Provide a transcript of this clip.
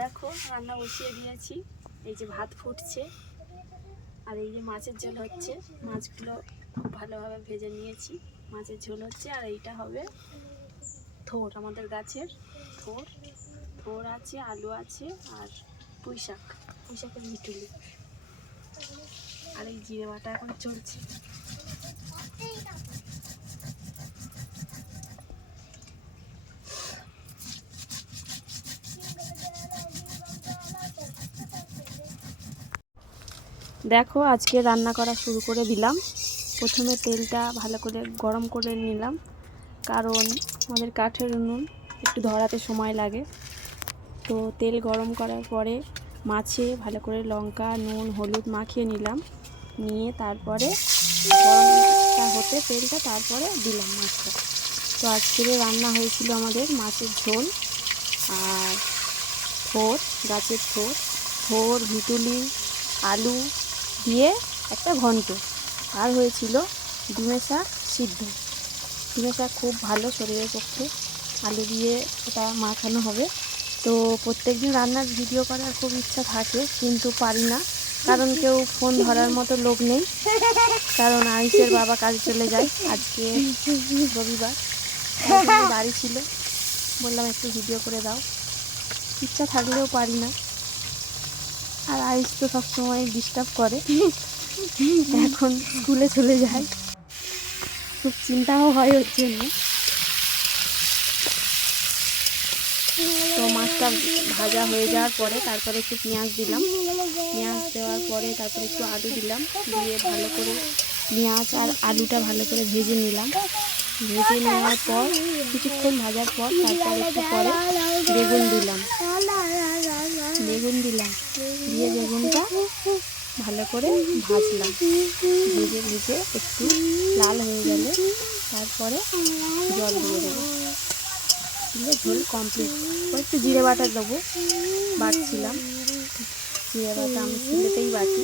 দেখো রান্না বসিয়ে দিয়েছি, এই যে ভাত ফুটছে আর এই যে মাছের ঝোল হচ্ছে। মাছগুলো খুব ভালোভাবে ভেজে নিয়েছি, মাছের ঝোল হচ্ছে। আর এইটা হবে থোড়, আমাদের গাছের থোড়। থোড় আছে, আলু আছে আর পুঁই শাকের মিটুলি। আর এই জিরে বাটা এখন চলছে। দেখো আজকে রান্না করা শুরু করে দিলাম। প্রথমে তেলটা ভালো করে গরম করে নিলাম, কারণ আমাদের কাঠের উনুন একটু ধরাতে সময় লাগে। তো তেল গরম করার পরে মাছে ভালো করে লঙ্কা নুন হলুদ মাখিয়ে নিলাম, নিয়ে তারপরে গরমটা হতে তেলটা তারপরে দিলাম মাছটা। তো আজকে রান্না হয়েছিল আমাদের মাছের ঝোল আর থোড়, গাছের থোড় ভিটুলি আলু দিয়ে একটা ঘন্ট। আর হয়েছিল ডিমের শাক সিদ্ধ। ডিমের শাক খুব ভালো শরীরের পক্ষে, আলু দিয়ে ওটা মাখানো হবে। তো প্রত্যেকদিন রান্নার ভিডিও করার খুব ইচ্ছা থাকে, কিন্তু পারি না, কারণ কেউ ফোন ধরার মতো লোক নেই। কারণ আয়ুষের বাবা কাজে চলে যায়, আজকে রবিবার, বাড়ি ছিল। বললাম একটু ভিডিও করে দাও, ইচ্ছা থাকলেও পারি না। আর আয়ুষ তো সবসময় ডিস্টার্ব করে, এখন স্কুলে চলে যায়, খুব চিন্তাও হয় ওর জন্য। তো মাছটা ভাজা হয়ে যাওয়ার পরে তারপরে একটু পেঁয়াজ দিলাম, পেঁয়াজ দেওয়ার পরে তারপরে একটু আলু দিলাম, দিয়ে ভালো করে পেঁয়াজ আর আলুটা ভালো করে ভেজে নিলাম। ভেজে নেওয়ার পর কিছুক্ষণ ভাজার পর তারপর একটু পরে বেগুন দিলাম, দিয়ে বেগুনটা ভালো করে ভাজলাম। ভেজে একটু লাল হয়ে গেলে তারপরে জল দিয়ে দেবো, দিয়ে ঝোল কমপ্লিট। একটু জিরে বাটা দেবো, বাটছিলাম জিরে বাটা, আমি সিলেতেই বাটি।